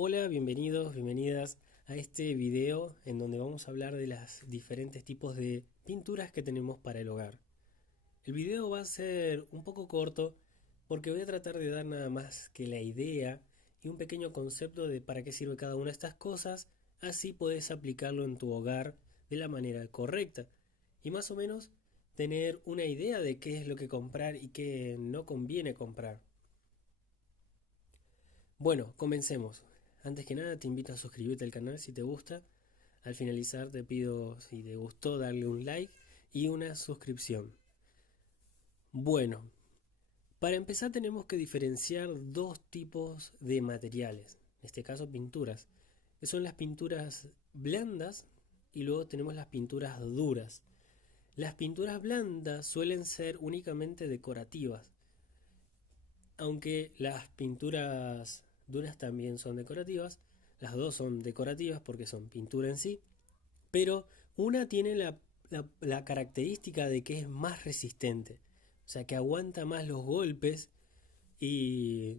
Hola, bienvenidos, bienvenidas a este video en donde vamos a hablar de los diferentes tipos de pinturas que tenemos para el hogar. El video va a ser un poco corto porque voy a tratar de dar nada más que la idea y un pequeño concepto de para qué sirve cada una de estas cosas, así podés aplicarlo en tu hogar de la manera correcta y más o menos tener una idea de qué es lo que comprar y qué no conviene comprar. Bueno, comencemos. Antes que nada te invito a suscribirte al canal si te gusta. Al finalizar te pido, si te gustó, darle un like y una suscripción. Bueno, para empezar tenemos que diferenciar dos tipos de materiales, en este caso pinturas, que son las pinturas blandas y luego tenemos las pinturas duras. Las pinturas blandas suelen ser únicamente decorativas, aunque las pinturas duras también son decorativas. Las dos son decorativas porque son pintura en sí, pero una tiene la característica de que es más resistente, o sea que aguanta más los golpes y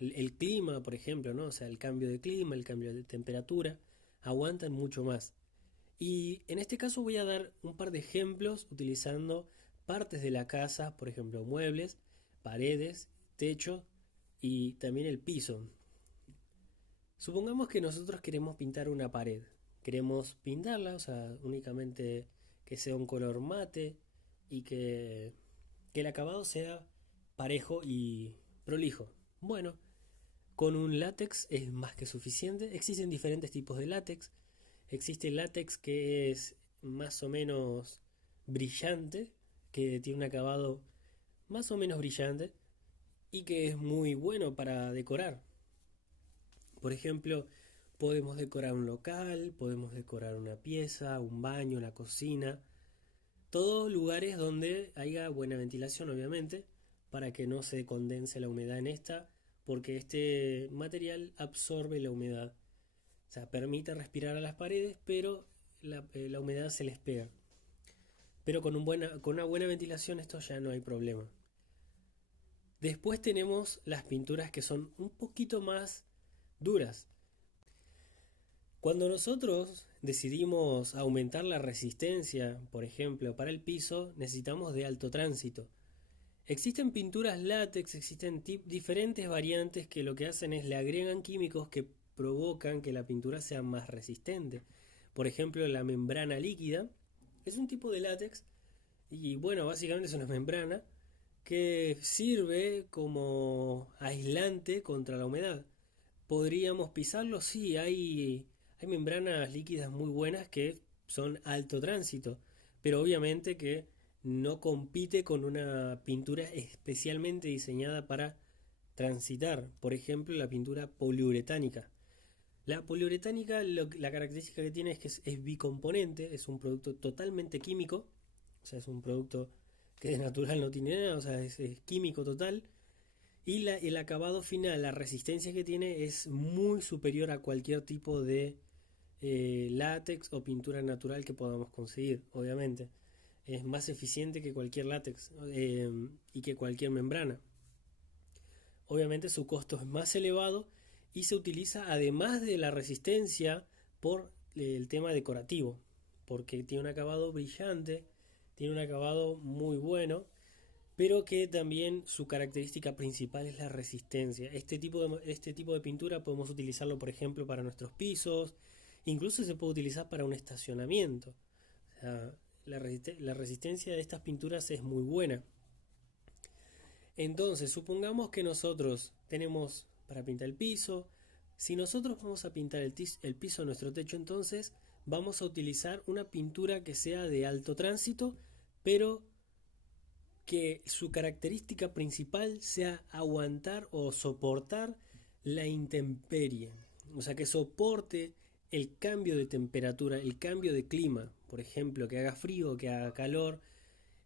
el clima, por ejemplo, ¿no? O sea, el cambio de clima, el cambio de temperatura, aguantan mucho más. Y en este caso voy a dar un par de ejemplos utilizando partes de la casa, por ejemplo, muebles, paredes, techo y también el piso. Supongamos que nosotros queremos pintar una pared. Queremos pintarla, o sea, únicamente que sea un color mate y que el acabado sea parejo y prolijo. Bueno, con un látex es más que suficiente. Existen diferentes tipos de látex. Existe el látex que es más o menos brillante, que tiene un acabado más o menos brillante y que es muy bueno para decorar. Por ejemplo, podemos decorar un local, podemos decorar una pieza, un baño, la cocina, todos lugares donde haya buena ventilación, obviamente, para que no se condense la humedad en esta, porque este material absorbe la humedad. O sea, permite respirar a las paredes, pero la humedad se les pega. Pero con una buena ventilación esto ya no hay problema. Después tenemos las pinturas que son un poquito más duras. Cuando nosotros decidimos aumentar la resistencia, por ejemplo, para el piso, necesitamos de alto tránsito. Existen pinturas látex, existen diferentes variantes que lo que hacen es le agregan químicos que provocan que la pintura sea más resistente. Por ejemplo, la membrana líquida es un tipo de látex y bueno, básicamente es una membrana que sirve como aislante contra la humedad. ¿Podríamos pisarlo? Sí, hay membranas líquidas muy buenas que son alto tránsito, pero obviamente que no compite con una pintura especialmente diseñada para transitar. Por ejemplo, la pintura poliuretánica. La poliuretánica, la característica que tiene es que es bicomponente, es un producto totalmente químico, o sea, es un producto que de natural no tiene nada, o sea, es químico total y el acabado final, la resistencia que tiene es muy superior a cualquier tipo de látex o pintura natural que podamos conseguir, obviamente. Es más eficiente que cualquier látex y que cualquier membrana. Obviamente su costo es más elevado y se utiliza además de la resistencia por el tema decorativo, porque tiene un acabado brillante, tiene un acabado muy bueno, pero que también su característica principal es la resistencia. Este tipo de pintura podemos utilizarlo, por ejemplo, para nuestros pisos, incluso se puede utilizar para un estacionamiento. O sea, la resistencia de estas pinturas es muy buena. Entonces, supongamos que nosotros tenemos para pintar el piso. Si nosotros vamos a pintar el piso de nuestro techo, entonces vamos a utilizar una pintura que sea de alto tránsito, pero que su característica principal sea aguantar o soportar la intemperie. O sea, que soporte el cambio de temperatura, el cambio de clima. Por ejemplo, que haga frío, que haga calor.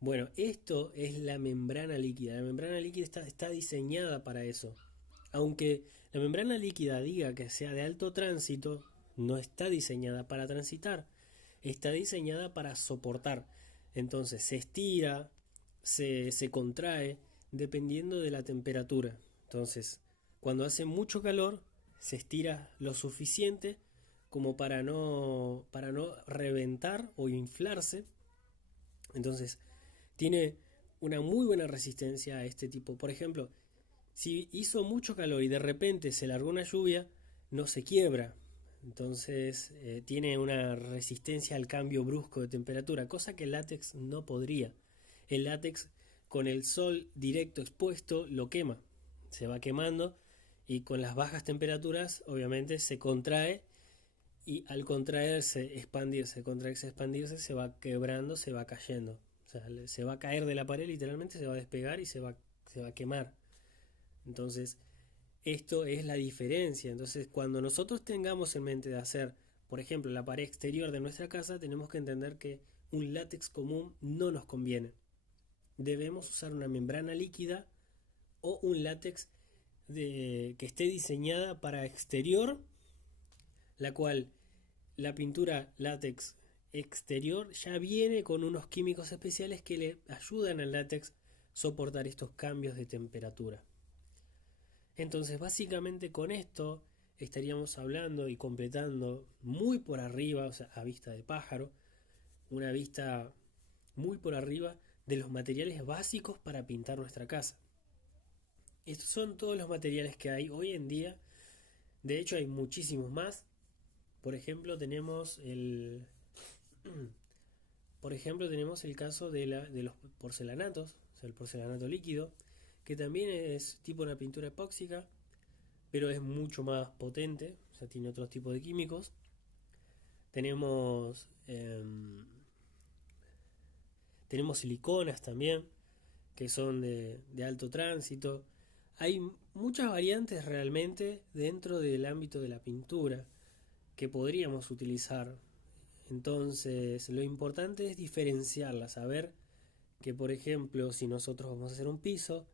Bueno, esto es la membrana líquida. La membrana líquida está diseñada para eso. Aunque la membrana líquida diga que sea de alto tránsito, no está diseñada para transitar. Está diseñada para soportar. Entonces se estira, se contrae dependiendo de la temperatura. Entonces, cuando hace mucho calor, se estira lo suficiente como para no reventar o inflarse. Entonces tiene una muy buena resistencia a este tipo. Por ejemplo, si hizo mucho calor y de repente se largó una lluvia, no se quiebra. Entonces tiene una resistencia al cambio brusco de temperatura, cosa que el látex no podría. El látex con el sol directo expuesto lo quema, se va quemando y con las bajas temperaturas obviamente se contrae y al contraerse, expandirse, contraerse, expandirse, se va quebrando, se va cayendo. O sea, se va a caer de la pared literalmente, se va a despegar y se va a quemar. Entonces, esto es la diferencia. Entonces, cuando nosotros tengamos en mente de hacer, por ejemplo, la pared exterior de nuestra casa, tenemos que entender que un látex común no nos conviene. Debemos usar una membrana líquida o un látex que esté diseñada para exterior, la cual la pintura látex exterior ya viene con unos químicos especiales que le ayudan al látex soportar estos cambios de temperatura. Entonces, básicamente con esto estaríamos hablando y completando muy por arriba, o sea, a vista de pájaro, una vista muy por arriba de los materiales básicos para pintar nuestra casa. Estos son todos los materiales que hay hoy en día. De hecho, hay muchísimos más. Por ejemplo, tenemos el caso de los porcelanatos, o sea, el porcelanato líquido, que también es tipo una pintura epóxica, pero es mucho más potente, o sea, tiene otros tipos de químicos. Tenemos, tenemos siliconas también, que son de alto tránsito. Hay muchas variantes realmente dentro del ámbito de la pintura que podríamos utilizar. Entonces, lo importante es diferenciarlas, saber que, por ejemplo, si nosotros vamos a hacer un piso,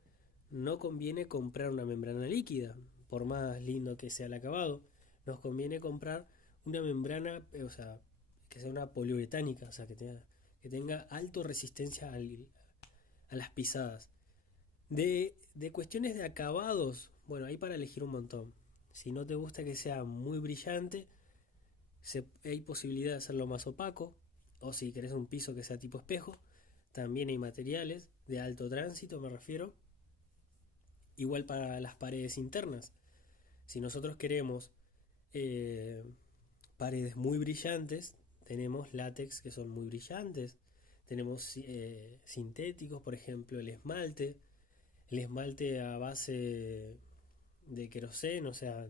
no conviene comprar una membrana líquida, por más lindo que sea el acabado. Nos conviene comprar una membrana, o sea, que sea una poliuretánica, o sea, que tenga alta resistencia a las pisadas. De cuestiones de acabados, bueno, hay para elegir un montón. Si no te gusta que sea muy brillante, hay posibilidad de hacerlo más opaco, o si querés un piso que sea tipo espejo, también hay materiales de alto tránsito, me refiero. Igual para las paredes internas. Si nosotros queremos eh, paredes muy brillantes, tenemos látex que son muy brillantes. Tenemos sintéticos, por ejemplo, el esmalte a base de queroseno, o sea,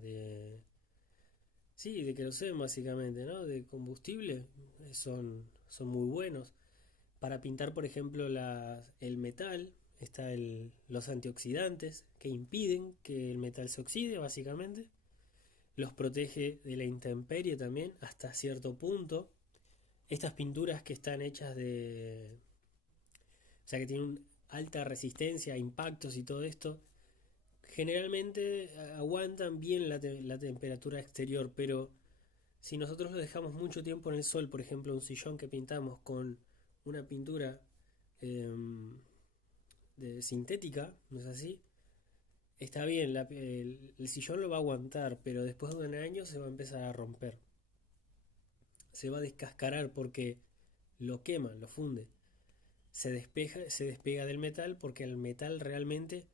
sí, de queroseno básicamente, ¿no? De combustible, son muy buenos. Para pintar, por ejemplo, el metal, los antioxidantes que impiden que el metal se oxide, básicamente. Los protege de la intemperie también, hasta cierto punto. Estas pinturas que están hechas o sea, que tienen alta resistencia a impactos y todo esto, generalmente aguantan bien la temperatura exterior, pero si nosotros lo dejamos mucho tiempo en el sol, por ejemplo, un sillón que pintamos con una pintura em, sintética, ¿no es así? Está bien, el sillón lo va a aguantar, pero después de un año se va a empezar a romper. Se va a descascarar porque lo quema, lo funde. Se despega del metal porque al metal realmente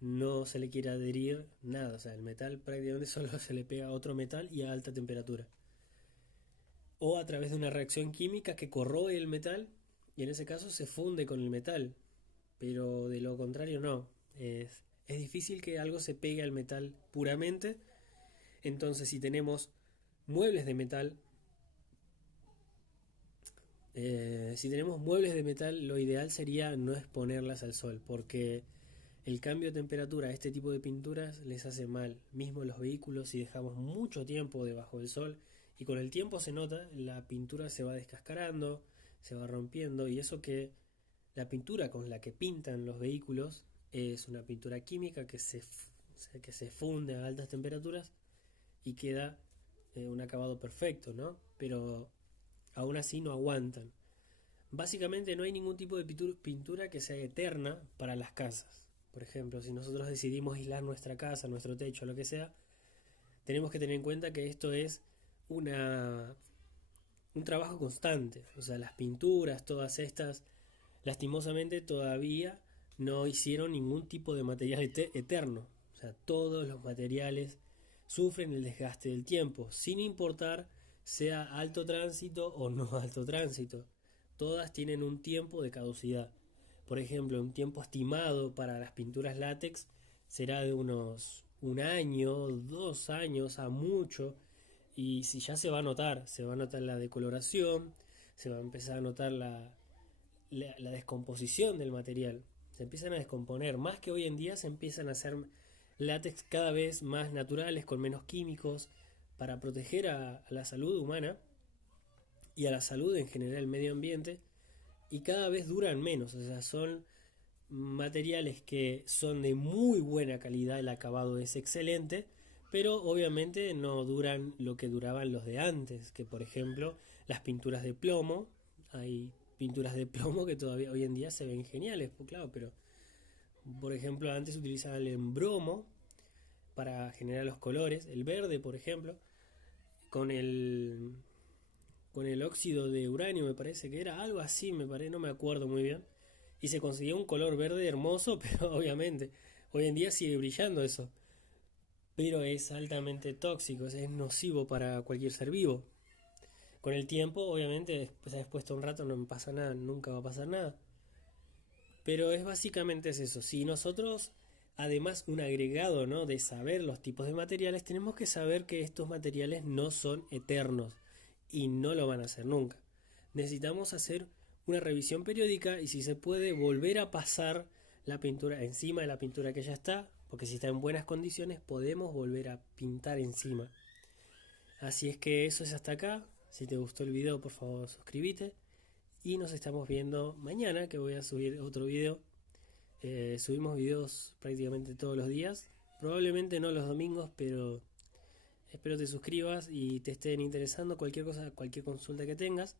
no se le quiere adherir nada. O sea, el metal prácticamente solo se le pega a otro metal y a alta temperatura. O a través de una reacción química que corroe el metal y en ese caso se funde con el metal. Pero de lo contrario no. Es difícil que algo se pegue al metal puramente. Entonces si tenemos muebles de metal, lo ideal sería no exponerlas al sol, porque el cambio de temperatura a este tipo de pinturas les hace mal. Mismo los vehículos, si dejamos mucho tiempo debajo del sol, y con el tiempo se nota, la pintura se va descascarando, se va rompiendo, y eso que la pintura con la que pintan los vehículos es una pintura química que se funde a altas temperaturas y queda un acabado perfecto, ¿no? Pero aún así no aguantan. Básicamente no hay ningún tipo de pintura que sea eterna para las casas. Por ejemplo, si nosotros decidimos aislar nuestra casa, nuestro techo, lo que sea, tenemos que tener en cuenta que esto es una, un trabajo constante. O sea, las pinturas, todas estas, lastimosamente todavía no hicieron ningún tipo de material eterno. O sea, todos los materiales sufren el desgaste del tiempo, sin importar sea alto tránsito o no alto tránsito. Todas tienen un tiempo de caducidad. Por ejemplo, un tiempo estimado para las pinturas látex será de unos 1 año, 2 años a mucho. Y si ya se va a notar la decoloración, se va a empezar a notar la descomposición del material. Se empiezan a descomponer. Más que hoy en día se empiezan a hacer látex cada vez más naturales, con menos químicos, para proteger a la salud humana y a la salud en general del medio ambiente. Y cada vez duran menos. O sea, son materiales que son de muy buena calidad, el acabado es excelente, pero obviamente no duran lo que duraban los de antes, que por ejemplo las pinturas de plomo, hay pinturas de plomo que todavía hoy en día se ven geniales, pues claro, pero por ejemplo antes utilizaban el embromo para generar los colores, el verde por ejemplo, con el con el óxido de uranio me parece que era algo así, me parece, no me acuerdo muy bien, y se conseguía un color verde hermoso, pero obviamente hoy en día sigue brillando eso, pero es altamente tóxico, es nocivo para cualquier ser vivo. Con el tiempo, obviamente, después de un rato no me pasa nada, nunca va a pasar nada. Pero es básicamente es eso. Si nosotros, además, un agregado, ¿no?, de saber los tipos de materiales, tenemos que saber que estos materiales no son eternos y no lo van a hacer nunca. Necesitamos hacer una revisión periódica y si se puede volver a pasar la pintura encima de la pintura que ya está, porque si está en buenas condiciones podemos volver a pintar encima. Así es que eso es hasta acá. Si te gustó el video, por favor suscríbete y nos estamos viendo mañana, que voy a subir otro video. Subimos videos prácticamente todos los días, probablemente no los domingos, pero espero te suscribas y te estén interesando cualquier cosa, cualquier consulta que tengas.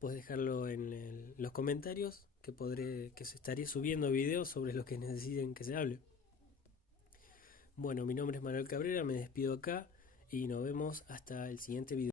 Puedes dejarlo en los comentarios, que se estaré subiendo videos sobre los que necesiten que se hable. Bueno, mi nombre es Manuel Cabrera, me despido acá y nos vemos hasta el siguiente video.